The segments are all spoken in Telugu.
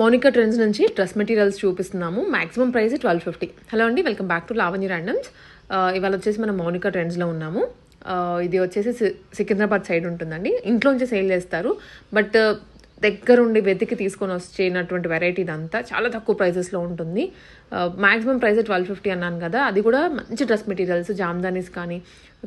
మోనికా ట్రెండ్స్ నుంచి డ్రెస్ మెటీరియల్స్ చూపిస్తున్నాము. Maximum price 1250. హలో అండి, welcome back to Lavanya randoms. ఇవాళ వచ్చేసి మనం మోనికా ట్రెండ్స్లో ఉన్నాము. ఇది వచ్చేసి సికింద్రాబాద్ సైడ్ ఉంటుందండి. ఇంట్లోంచి సేల్ చేస్తారు, బట్ దగ్గరుండి వెతికి తీసుకొని వచ్చేనటువంటి వెరైటీ ఇదంతా చాలా తక్కువ ప్రైజెస్లో ఉంటుంది. మ్యాక్సిమం ప్రైస్ 1250 అన్నాను కదా, అది కూడా మంచి డ్రెస్ మెటీరియల్స్, జామ్దానీస్ కానీ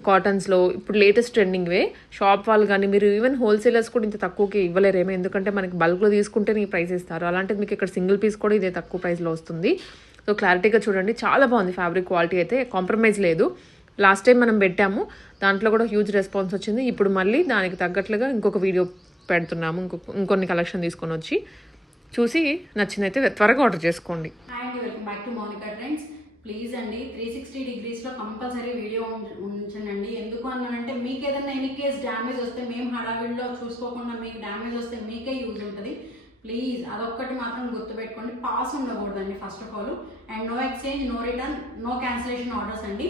కాటన్స్లో ఇప్పుడు లేటెస్ట్ ట్రెండింగ్ వే. షాప్ వాళ్ళు కానీ మీరు ఈవెన్ హోల్సేలర్స్ కూడా ఇంత తక్కువకి ఇవ్వలేరేమో, ఎందుకంటే మనకి బల్క్లో తీసుకుంటే నీ ప్రైస్ ఇస్తారు. అలాంటిది మీకు ఇక్కడ సింగిల్ పీస్ కూడా ఇదే తక్కువ ప్రైస్లో వస్తుంది. సో క్లారిటీగా చూడండి, చాలా బాగుంది. ఫ్యాబ్రిక్ క్వాలిటీ అయితే కాంప్రమైజ్ లేదు. లాస్ట్ టైం మనం పెట్టాము, దాంట్లో కూడా హ్యూజ్ రెస్పాన్స్ వచ్చింది. ఇప్పుడు మళ్ళీ దానికి తగ్గట్లుగా ఇంకొక వీడియో పెడుతున్నాము. ఇంకొన్ని కలెక్షన్ తీసుకొని వచ్చి చూసి నచ్చినైతే త్వరగా ఆర్డర్ చేసుకోండి. And welcome back to Monica trends. Please అండి, 360 డిగ్రీస్లో కంపల్సరీ వీడియో ఉంచండి. ఎందుకు అన్నానంటే మీకు ఏదైనా ఎనీ కేస్ డ్యామేజ్ వస్తే మేము హడావిడిలో చూసుకోకుండా మీకు డ్యామేజ్ వస్తే మీకే యూజ్ ఉంటుంది. ప్లీజ్ అదొక్కటి మాత్రం గుర్తుపెట్టుకోండి. పాస్ ఉండకూడదండి first of all. And no exchange, no return, no cancellation orders అండి.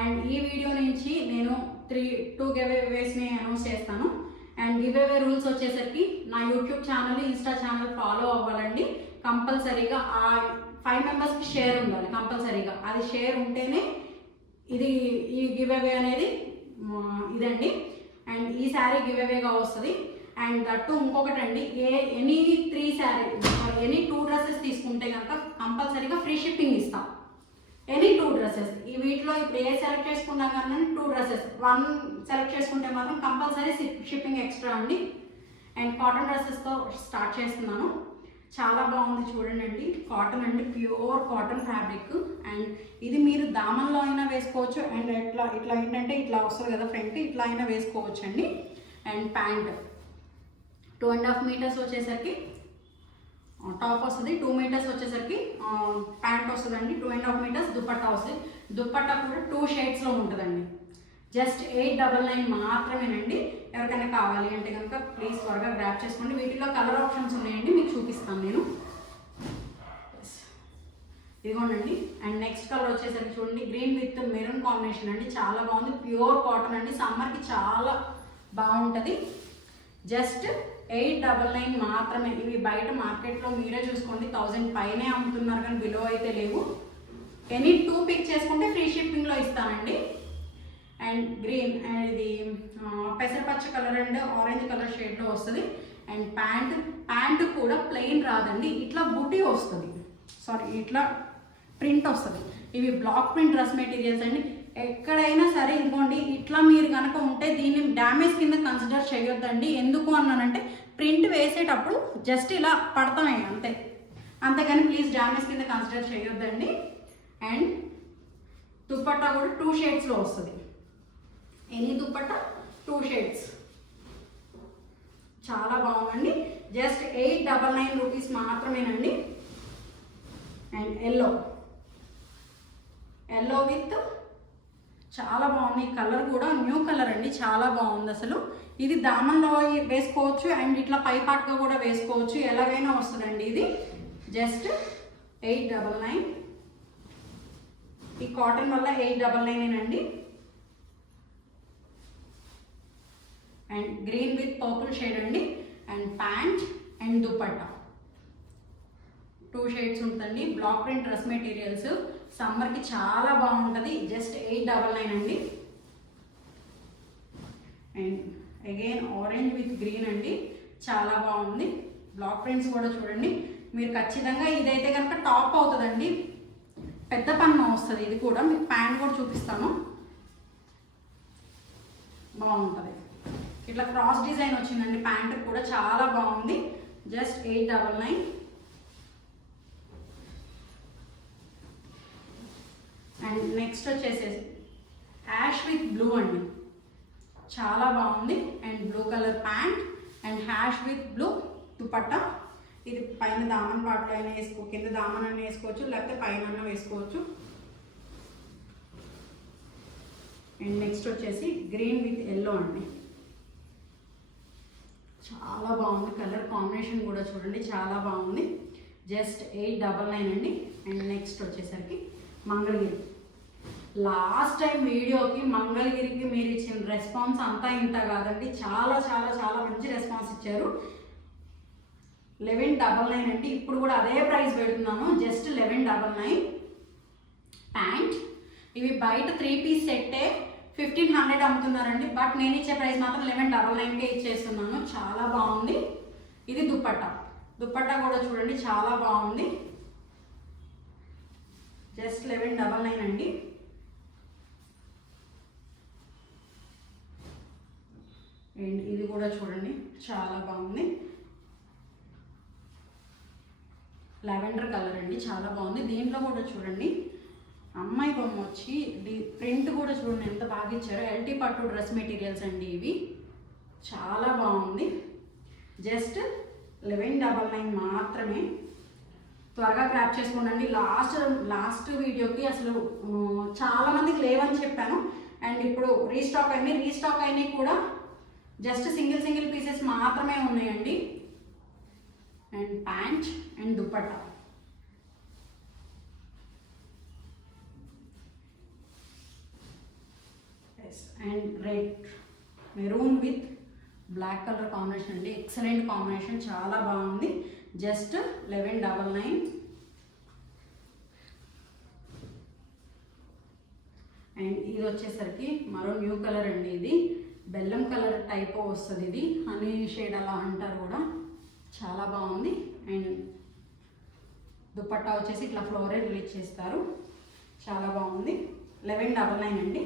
అండ్ ఈ వీడియో నుంచి నేను 2 గివ్ అవేస్ని అనౌన్స్ చేస్తాను. అండ్ గివ్ అవే రూల్స్ వచ్చేసరికి నా YouTube channel, Insta channel follow అవ్వాలండి. కంపల్సరీగా ఆ 5 మెంబర్స్కి షేర్ ఉండాలి కంపల్సరీగా. అది షేర్ ఉంటేనే ఈ గివ్ అవే అనేది ఇదండి. అండ్ ఈ శారీ గివ్ అవేగా వస్తుంది. అండ్ దట్టు ఇంకొకటి అండి, ఎనీ 2 డ్రెస్సెస్ తీసుకుంటే కనుక కంపల్సరీగా ఫ్రీ షిప్పింగ్ ఇస్తాం. Any 2 dresses. ఈ వీటిలో ఇప్పుడు ఏ సెలెక్ట్ చేసుకున్నా కానీ 2 డ్రెస్సెస్, 1 సెలెక్ట్ చేసుకుంటే మాత్రం కంపల్సరీ షిప్పింగ్ ఎక్స్ట్రా అండి. అండ్ కాటన్ డ్రెస్సెస్తో స్టార్ట్ చేస్తున్నాను. చాలా బాగుంది చూడండి. కాటన్ అండి, ప్యూర్ కాటన్ ఫ్యాబ్రిక్. అండ్ ఇది మీరు దామన్లో అయినా వేసుకోవచ్చు. అండ్ ఇట్లా ఏంటంటే ఇట్లా వస్తుంది కదా ఫ్రంట్, ఇట్లా అయినా వేసుకోవచ్చు అండి. అండ్ ప్యాంట్ 2.5 మీటర్స్ వచ్చేసరికి టాప్ వస్తుంది, 2 మీటర్స్ వచ్చేసరికి ప్యాంట్ వస్తుందండి. 2.5 మీటర్స్ దుపట్టా వస్తుంది. దుపట్టా కూడా 2 షేడ్స్లో ఉంటుందండి. జస్ట్ 899 మాత్రమేనండి. ఎవరికైనా కావాలి అంటే కనుక ప్లీజ్ త్వరగా గ్రాప్ చేసుకోండి. వీటిలో కలర్ ఆప్షన్స్ ఉన్నాయండి, మీకు చూపిస్తాను నేను. ఇదిగోండి. అండ్ నెక్స్ట్ కలర్ వచ్చేసరికి చూడండి, గ్రీన్ విత్ మెరూన్ కాంబినేషన్ అండి. చాలా బాగుంది. ప్యూర్ కాటన్ అండి, సమ్మర్కి చాలా బాగుంటుంది. జస్ట్ 899 మాత్రమే. ఇవి బయట మార్కెట్లో మీరే చూసుకోండి 1000 పైనే అమ్ముతున్నారు, కానీ బిలో అయితే లేవు. ఎనీ 2 పిక్ చేసుకుంటే ఫ్రీ షిప్పింగ్లో ఇస్తానండి. అండ్ గ్రీన్, అండ్ ఇది పెసరపచ్చ కలర్ అండ్ ఆరెంజ్ కలర్ షేడ్లో వస్తుంది. అండ్ ప్యాంట్ కూడా ప్లెయిన్ రాదండి, ఇట్లా బూటీ వస్తుంది, ఇట్లా ప్రింట్ వస్తుంది. ఇవి బ్లాక్ ప్రింట్ డ్రెస్ మెటీరియల్స్ అండి. ఎక్కడైనా సరే ఇదిగోండి, ఇట్లా మీరు కనుక ఉంటే దీన్ని డ్యామేజ్ కింద కన్సిడర్ చేయొద్దండి. ఎందుకు అన్నానంటే ప్రింట్ వేసేటప్పుడు జస్ట్ ఇలా పడతామే అంతేగాని ప్లీజ్ డ్యామేజ్ కింద కన్సిడర్ చేయొద్దండి. అండ్ దుపట్టా కూడా 2 షేడ్స్లో వస్తుంది. Any dupatta 2 shades. చాలా బాగుందండి. జస్ట్ 899 రూపీస్ మాత్రమేనండి. అండ్ ఎల్లో విత్ చాలా బాగుంది. కలర్ కూడా న్యూ కలర్ అండి, చాలా బాగుంది అసలు. ఇది దామన్లో వేసుకోవచ్చు అండ్ ఇట్లా పై పార్ట్గా కూడా వేసుకోవచ్చు, ఎలాగైనా వస్తుందండి. ఇది జస్ట్ 899. ఈ కాటన్ వల్ల 899 అండి. And green with purple shade అండి. And pant and dupatta 2 shades ఉంటుందండి. బ్లాక్ ప్రింట్ డ్రెస్ మెటీరియల్స్, సమ్మర్కి చాలా బాగుంటుంది. జస్ట్ 899 అండి. And again orange with green అండి, చాలా బాగుంది. బ్లాక్ ప్రింట్స్ కూడా చూడండి. మీరు ఖచ్చితంగా ఇదైతే కనుక టాప్ అవుతుందండి, పెద్ద పన్ను వస్తుంది. ఇది కూడా మీకు ప్యాంట్ కూడా చూపిస్తాను, బాగుంటుంది. ఇట్లా క్రాస్ డిజైన్ వచ్చిందండి. ప్యాంట్ కూడా చాలా బాగుంది. జస్ట్ 899. అండ్ నెక్స్ట్ వచ్చేసేసి యాష్ విత్ బ్లూ అండి, చాలా బాగుంది. And blue colour pant and hash with blue dupatta. ఇది పైన దామన్ పాటలో అయినా కింద దామన్ అయినా వేసుకోవచ్చు, లేకపోతే పైన వేసుకోవచ్చు. అండ్ నెక్స్ట్ వచ్చేసి గ్రీన్ విత్ ఎల్లో అండి, చాలా బాగుంది. కలర్ కాంబినేషన్ కూడా చూడండి, చాలా బాగుంది. జస్ట్ 899 అండి. అండ్ నెక్స్ట్ వచ్చేసరికి మంగళగిరి. లాస్ట్ టైం వీడియోకి మంగళగిరికి మీరు ఇచ్చిన రెస్పాన్స్ అంతా ఇంత కాదండి, చాలా చాలా చాలా మంచి రెస్పాన్స్ ఇచ్చారు. 1199 అండి. ఇప్పుడు కూడా అదే ప్రైస్ పెడుతున్నాను, జస్ట్ 1199. ప్యాంట్ ఇవి బయట 3 పీస్ సెట్టే 1500 అమ్ముతున్నారండి, బట్ నేను ఇచ్చే ప్రైస్ మాత్రం 1199కే ఇచ్చేస్తున్నాను. చాలా బాగుంది. ఇది దుపట్టా, దుపట్టా కూడా చూడండి చాలా బాగుంది, జస్ట్ 1199 అండి. అండ్ ఇది కూడా చూడండి చాలా బాగుంది, లావెండర్ కలర్ అండి, చాలా బాగుంది. దీంట్లో కూడా చూడండి అమ్మాయి బొమ్మ వచ్చి ప్రింట్ కూడా చూడండి ఎంత బాగా ఇచ్చారో. ఎల్టీ పట్టు డ్రెస్ మెటీరియల్స్ అండి ఇవి, చాలా బాగుంది. జస్ట్ 1199 మాత్రమే. త్వరగా గ్రాప్ చేసుకోండి. లాస్ట్ వీడియోకి అసలు చాలా మందికి లేవని చెప్పాను, అండ్ ఇప్పుడు రీస్టాక్ అయినాయి కూడా జస్ట్ సింగిల్ పీసెస్ మాత్రమే ఉన్నాయండి. And pant and dupatta, and red maroon with black colour combination అండి, ఎక్సలెంట్ కాంబినేషన్, చాలా బాగుంది. జస్ట్ 1199. అండ్ ఇది వచ్చేసరికి మరో న్యూ కలర్ అండి, ఇది బెల్లం కలర్ టైప్ వస్తుంది, ఇది హనీ షేడ్ అలా అంటారు కూడా, చాలా బాగుంది. అండ్ దుపట్టా వచ్చేసి ఇట్లా ఫ్లోరల్ రిలీజ్ చేస్తారు, చాలా బాగుంది. 1199 అండి.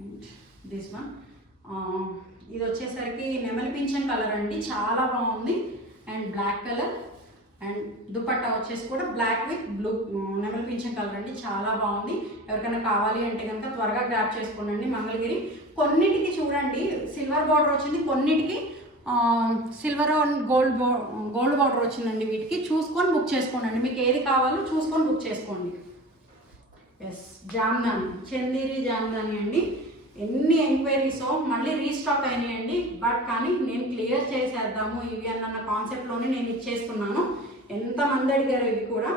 అండ్ దిస్ వన్ ఇది వచ్చేసరికి నెమలి పింఛన్ కలర్ అండి, చాలా బాగుంది. And black colour, and dupatta వచ్చేసి కూడా బ్లాక్ విత్ బ్లూ నెమలి పింఛన్ కలర్ అండి, చాలా బాగుంది. ఎవరికైనా కావాలి అంటే కనుక త్వరగా గ్రాప్ చేసుకోండి. మంగళగిరి కొన్నిటికి చూడండి సిల్వర్ బార్డర్ వచ్చింది, కొన్నిటికి సిల్వర్ అండ్ గోల్డ్ బార్డర్ వచ్చిందండి. వీటికి చూసుకొని బుక్ చేసుకోండి, మీకు ఏది కావాలో చూసుకొని బుక్ చేసుకోండి. ఎస్, జామ్దాని, చందేరి జామ్దాని అండి. ఎన్ని ఎంక్వైరీసో మళ్ళీ రీస్టాక్ అయినాయండి, బట్ కానీ నేను క్లియర్ చేసేద్దాము ఇవి అన్న కాన్సెప్ట్లోనే నేను ఇచ్చేస్తున్నాను. ఎంతమంది అడిగారు, ఇవి కూడా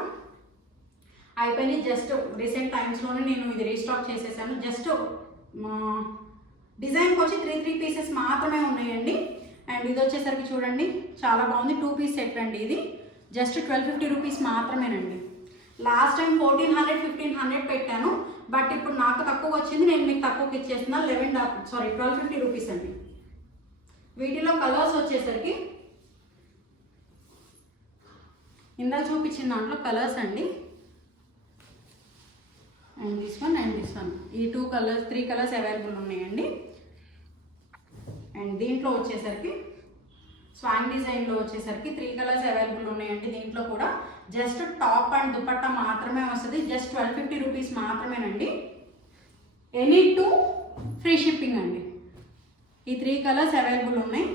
అయిపోయినాయి. జస్ట్ రీసెంట్ టైమ్స్లోనే నేను ఇది రీస్టాక్ చేసేసాను. జస్ట్ డిజైన్కి వచ్చి 3 పీసెస్ మాత్రమే ఉన్నాయండి. అండ్ ఇది వచ్చేసరికి చూడండి చాలా బాగుంది, 2 పీస్ సెట్ అండి. ఇది జస్ట్ 1250 రూపీస్ మాత్రమేనండి. లాస్ట్ టైం 1400 1500 పెట్టాను, బట్ ఇప్పుడు నాకు తక్కువ వచ్చింది, నేను మీకు తక్కువకి ఇచ్చేస్తున్నాను. 1250 రూపీస్ అండి. వీటిలో కలర్స్ వచ్చేసరికి ఇందాక చూపించిన దాంట్లో కలర్స్ అండి. And this one and this one, ఈ 3 కలర్స్ అవైలబుల్ ఉన్నాయండి. అండ్ దీంట్లో వచ్చేసరికి స్వాంగ్ డిజైన్లో వచ్చేసరికి 3 కలర్స్ అవైలబుల్ ఉన్నాయండి. దీంట్లో కూడా జస్ట్ టాప్ అండ్ దుపట్టా మాత్రమే వస్తుంది, జస్ట్ 1250 రూపీస్ మాత్రమేనండి. ఎనీ 2 ఫ్రీ షిప్పింగ్ అండి. ఈ 3 కలర్స్ అవైలబుల్ ఉన్నాయి.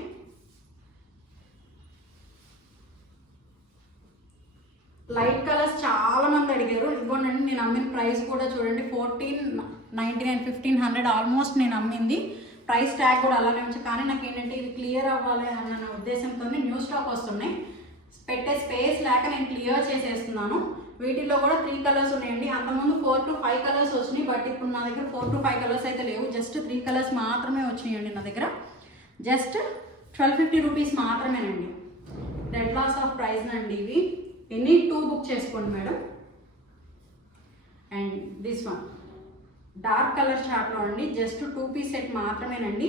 లైట్ కలర్స్ చాలా మంది అడిగారు, ఇదిగోండి. నేను అమ్మిన ప్రైస్ కూడా చూడండి 1499 1500 ఆల్మోస్ట్ నేను అమ్మింది. ప్రైస్ ట్యాగ్ కూడా అలానే ఉంచాను, కానీ నాకు ఏంటంటే ఇది క్లియర్ అవ్వాలి అన్న ఉద్దేశంతో న్యూ స్టాక్ వస్తున్నాయి, పెట్టే స్పేస్ లేక నేను క్లియర్ చేసేస్తున్నాను. వీటిలో కూడా 3 కలర్స్ ఉన్నాయండి. అంతకుముందు 4 to 5 కలర్స్ వచ్చినాయి, బట్ ఇప్పుడు నా దగ్గర 4 to 5 కలర్స్ అయితే లేవు, జస్ట్ 3 కలర్స్ మాత్రమే వచ్చినాయండి నా దగ్గర. జస్ట్ 1250 రూపీస్ మాత్రమేనండి. డెడ్ లాస్ ఆఫ్ ప్రైస్ అండి ఇవి. ఎనీ 2 బుక్ చేసుకోండి madam. And this one dark colour చార్ట్లో అండి, జస్ట్ 2 పీస్ సెట్ మాత్రమేనండి.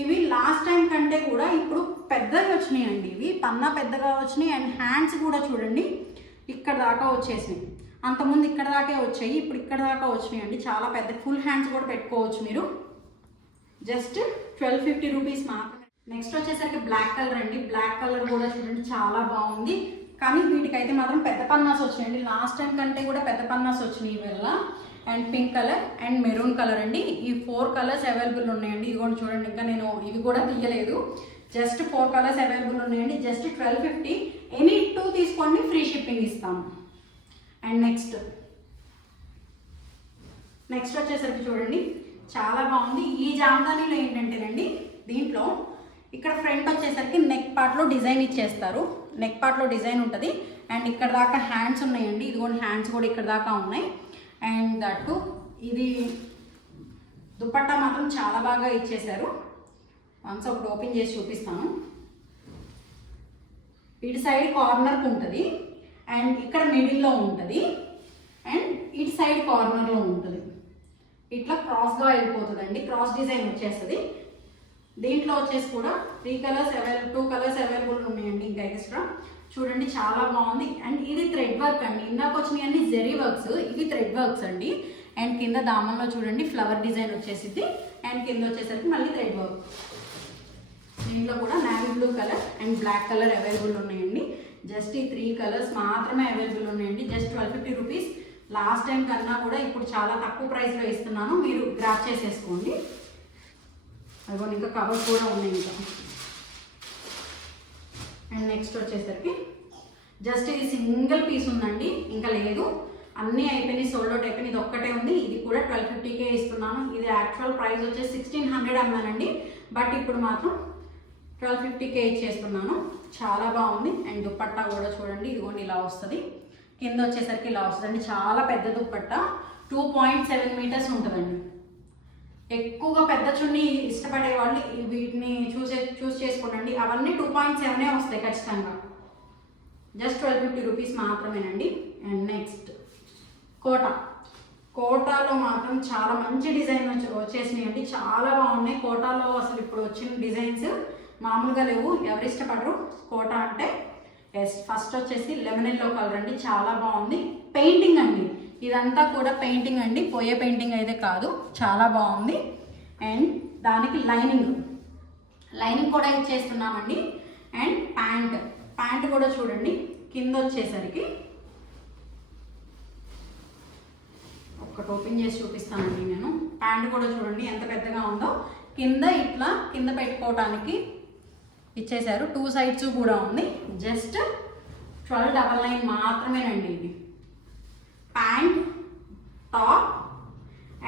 ఇవి లాస్ట్ టైం కంటే కూడా ఇప్పుడు పెద్దగా వచ్చినాయండి. ఇవి పన్నా పెద్దగా వచ్చినాయి, అండ్ హ్యాండ్స్ కూడా చూడండి ఇక్కడ దాకా వచ్చేసినాయి. అంతకుముందు ఇక్కడ దాకే వచ్చాయి, ఇప్పుడు ఇక్కడ దాకా వచ్చినాయి అండి. చాలా పెద్ద ఫుల్ హ్యాండ్స్ కూడా పెట్టుకోవచ్చు మీరు. జస్ట్ 1250 రూపీస్ మాత్రమే. నెక్స్ట్ వచ్చేసరికి బ్లాక్ కలర్ అండి. బ్లాక్ కలర్ కూడా చూడండి చాలా బాగుంది, కానీ వీటికైతే మాత్రం పెద్ద పన్నాస్ వచ్చినాయండి. లాస్ట్ టైం కంటే కూడా పెద్ద పన్నాస్ వచ్చినాయి వల్ల. And pink colour and maroon colour అండి. ఈ 4 కలర్స్ అవైలబుల్ ఉన్నాయండి. ఇది కూడా చూడండి, ఇంకా నేను ఇవి కూడా తీయలేదు. జస్ట్ 4 కలర్స్ అవైలబుల్ ఉన్నాయండి. జస్ట్ 1250. ఎనీ 2 తీసుకోండి, ఫ్రీ షిప్పింగ్ ఇస్తాము. అండ్ నెక్స్ట్ వచ్చేసరికి చూడండి చాలా బాగుంది. ఈ జామ్దానీలో ఏంటంటేనండి, దీంట్లో ఇక్కడ ఫ్రంట్ వచ్చేసరికి నెక్ పార్ట్లో డిజైన్ ఇచ్చేస్తారు. నెక్ పార్ట్లో డిజైన్ ఉంటుంది, అండ్ ఇక్కడ దాకా హ్యాండ్స్ ఉన్నాయండి. ఇదిగోండి హ్యాండ్స్ కూడా ఇక్కడ దాకా ఉన్నాయి. అండ్ దట్టు ఇది దుపట్టా మాత్రం చాలా బాగా ఇచ్చేశారు. వన్స్ ఒకటి ఓపెన్ చేసి చూపిస్తాను. ఇటు సైడ్ కార్నర్కి ఉంటుంది అండ్ ఇక్కడ మిడిల్లో ఉంటుంది అండ్ ఇటు సైడ్ కార్నర్లో ఉంటుంది. ఇట్లా క్రాస్గా వెళ్ళిపోతుందండి, క్రాస్ డిజైన్ వచ్చేస్తుంది. దీంట్లో వచ్చేసి కూడా 2 కలర్స్ అవైలబుల్ ఉన్నాయండి. ఇంకా ఎక్స్ట్రా చూడండి, చాలా బాగుంది. అండ్ ఇది థ్రెడ్ వర్క్ అండి. ఇందాక వచ్చినాయి అన్ని జెరీ వర్క్స్, ఇవి థ్రెడ్ వర్క్స్ అండి. అండ్ కింద దామన్లో చూడండి ఫ్లవర్ డిజైన్ వచ్చేసింది అండ్ కింద వచ్చేసరికి మళ్ళీ థ్రెడ్ వర్క్. దీంట్లో కూడా navy blue colour and black colour available ఉన్నాయండి. జస్ట్ ఈ 3 కలర్స్ మాత్రమే అవైలబుల్ ఉన్నాయండి. Just 1250 rupees. లాస్ట్ టైం కన్నా కూడా ఇప్పుడు చాలా తక్కువ ప్రైస్లో ఇస్తున్నాను, మీరు గ్రాప్ చేసేసుకోండి. అదిగో ఇంకా కవర్స్ కూడా ఉన్నాయి ఇంకా. అండ్ నెక్స్ట్ వచ్చేసరికి జస్ట్ ఇది సింగిల్ పీస్ ఉందండి, ఇంకా లేదు, అన్నీ అయిపోయినాయి, సోల్డ్ అవుట్ అయిపోయినాయి. ఇది ఒక్కటే ఉంది, ఇది కూడా 1250కే ఇస్తున్నాను. ఇది యాక్చువల్ ప్రైస్ వచ్చేసి 1600 అన్నానండి, బట్ ఇప్పుడు మాత్రం 1250కే ఇచ్చేస్తున్నాను. చాలా బాగుంది. అండ్ దుప్పట్టా కూడా చూడండి, ఇదిగోండి ఇలా వస్తుంది. కింద వచ్చేసరికి ఇలా వస్తుందండి, చాలా పెద్ద దుప్పట్టా, 2.7 మీటర్స్ ఉంటుందండి. ఎక్కువగా పెద్ద చున్నీ ఇష్టపడే వాళ్ళు వీటిని చూస్ చేసుకోండి. అవన్నీ 2.7 వస్తాయి ఖచ్చితంగా. జస్ట్ 1250 రూపీస్ మాత్రమేనండి. అండ్ నెక్స్ట్ కోటాలో మాత్రం చాలా మంచి డిజైన్ వచ్చేసినాయండి, చాలా బాగున్నాయి. కోటాలో అసలు ఇప్పుడు వచ్చిన డిజైన్స్ మామూలుగా లేవు, ఎవరు ఇష్టపడరు కోటా అంటే. ఎస్, ఫస్ట్ వచ్చేసి లెమన్ ఎల్లో కలర్ అండి, చాలా బాగుంది. పెయింటింగ్ అండి, ఇదంతా కూడా పెయింటింగ్ అండి, పోయే పెయింటింగ్ అయితే కాదు, చాలా బాగుంది. అండ్ దానికి లైనింగ్ కూడా ఇచ్చేస్తున్నామండి. అండ్ ప్యాంట్ కూడా చూడండి, కింద వచ్చేసరికి ఒకటి ఓపెన్ చేసి చూపిస్తానండి నేను. ప్యాంట్ కూడా చూడండి ఎంత పెద్దగా ఉందో, కింద ఇట్లా కింద పెట్టుకోవడానికి ఇచ్చేసారు, 2 సైడ్స్ కూడా ఉంది. జస్ట్ 1299 మాత్రమేనండి. ఇది pant, top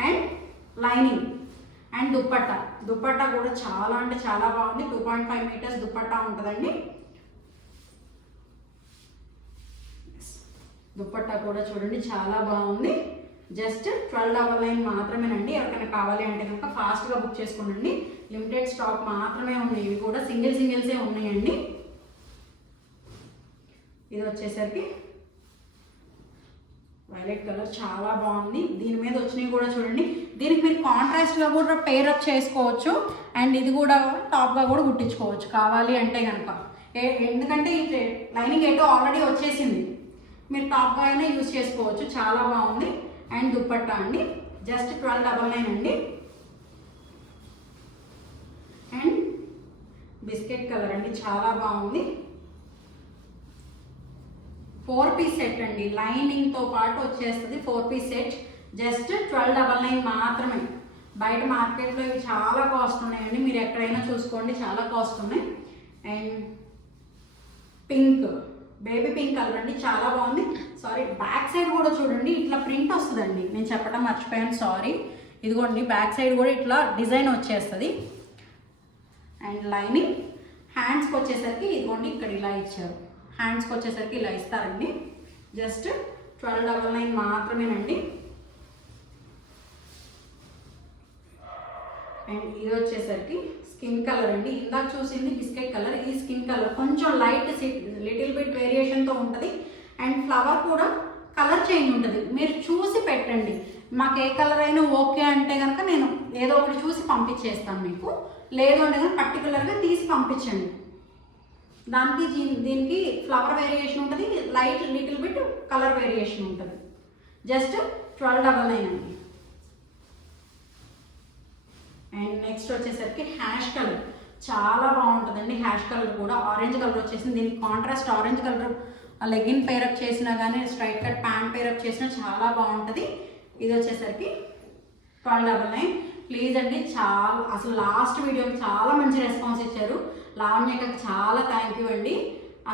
and lining and dupatta కూడా చాలా అంటే చాలా బాగుంది. 2.5 మీటర్స్ దుప్పట్టా ఉంటుందండి. దుప్పట్టా కూడా చూడండి చాలా బాగుంది. జస్ట్ 1299 మాత్రమేనండి. ఎవరికైనా కావాలి అంటే కనుక ఫాస్ట్గా బుక్ చేసుకోండి. లిమిటెడ్ స్టాక్ మాత్రమే ఉన్నాయి, ఇవి కూడా సింగిల్సే ఉన్నాయండి. ఇది వచ్చేసరికి వైలెట్ కలర్ చాలా బాగుంది. దీని మీద వచ్చినవి కూడా చూడండి, దీనికి మీరు కాంట్రాస్ట్గా కూడా పేరప్ చేసుకోవచ్చు అండ్ ఇది కూడా టాప్గా కూడా కుట్టించుకోవచ్చు కావాలి అంటే కనుక. ఎందుకంటే ఈ లైనింగ్ ఏటో ఆల్రెడీ వచ్చేసింది, మీరు టాప్గా అయినా యూజ్ చేసుకోవచ్చు, చాలా బాగుంది. అండ్ దుప్పట్టా అండి, జస్ట్ 1299 అండి. అండ్ బిస్కెట్ కలర్ అండి, చాలా బాగుంది. 4 పీస్ సెట్ అండి, లైనింగ్తో పాటు వచ్చేస్తుంది 4 పీస్ సెట్. జస్ట్ 1299 మాత్రమే. బయట మార్కెట్లో ఇవి చాలా కాస్ట్ ఉన్నాయండి, మీరు ఎక్కడైనా చూసుకోండి, చాలా కాస్ట్ ఉన్నాయి. అండ్ బేబీ పింక్ కలర్ అండి, చాలా బాగుంది. సారీ, బ్యాక్ సైడ్ కూడా చూడండి ఇట్లా ప్రింట్ వస్తుందండి, నేను చెప్పడం మర్చిపోయాను, సారీ. ఇదిగోండి బ్యాక్ సైడ్ కూడా ఇట్లా డిజైన్ వచ్చేస్తుంది. అండ్ లైనింగ్, హ్యాండ్స్కి వచ్చేసరికి ఇదిగోండి ఇక్కడ ఇలా ఇచ్చారు, హ్యాండ్స్కి వచ్చేసరికి ఇలా ఇస్తారండి. జస్ట్ 1299 మాత్రమేనండి. అండ్ ఇది వచ్చేసరికి స్కిన్ కలర్ అండి, ఇందాక చూసింది బిస్కెట్ కలర్, ఇది స్కిన్ కలర్, కొంచెం లైట్ లిటిల్ బిట్ వేరియేషన్తో ఉంటుంది. అండ్ ఫ్లవర్ కూడా కలర్ చేంజ్ ఉంటుంది, మీరు చూసి పెట్టండి. మాకు ఏ కలర్ అయినా ఓకే అంటే కనుక నేను ఏదో ఒకటి చూసి పంపించేస్తాను మీకు, లేదు అంటే కనుక పర్టికులర్గా తీసి పంపించండి. దానికి దీనికి ఫ్లవర్ వేరియేషన్ ఉంటుంది, light little bit colour variation ఉంటుంది. జస్ట్ 1299 అండి. అండ్ నెక్స్ట్ వచ్చేసరికి హ్యాష్ కలర్, చాలా బాగుంటుందండి. హ్యాష్ కలర్ కూడా ఆరెంజ్ కలర్ వచ్చేసింది, దీనికి contrast orange colour legging pair up చేసినా కానీ స్ట్రైట్ కట్ ప్యాంట్ పేరప్ చేసినా చాలా బాగుంటుంది. ఇది వచ్చేసరికి 1299. ప్లీజ్ అండి, చాలా అసలు లాస్ట్ వీడియోకి చాలా మంచి రెస్పాన్స్ ఇచ్చారు, లావణ్యకి చాలా థ్యాంక్ యూ అండి.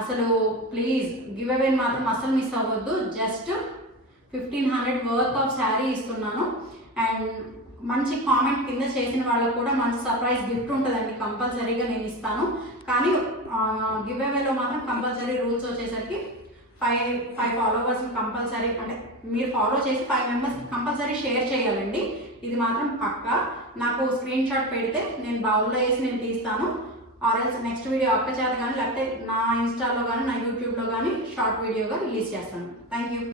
అసలు ప్లీజ్ గివ్ అవే మాత్రం అసలు మిస్ అవ్వద్దు. జస్ట్ 1500 వర్త్ ఆఫ్ శారీ ఇస్తున్నాను. అండ్ మంచి కామెంట్ కింద చేసిన వాళ్ళకు కూడా మంచి సర్ప్రైజ్ గిఫ్ట్ ఉంటుందండి, కంపల్సరీగా నేను ఇస్తాను. కానీ గివ్ అవేలో మాత్రం కంపల్సరీ రూల్స్ వచ్చేసరికి 5 ఫాలోవర్స్ని కంపల్సరీ, అంటే మీరు ఫాలో చేసి 5 మెంబర్స్కి కంపల్సరీ షేర్ చేయాలండి, ఇది మాత్రం పక్కా. నాకు స్క్రీన్ షాట్ పెడితే నేను బౌల్లో వేసి నేను తీస్తాను. ఆర్ఎల్స్ నెక్స్ట్ వీడియో అక్క చేత కానీ లేకపోతే నా ఇన్స్టాలో కానీ నా యూట్యూబ్లో కానీ షార్ట్ వీడియోగా రిలీజ్ చేస్తాను. Thank you.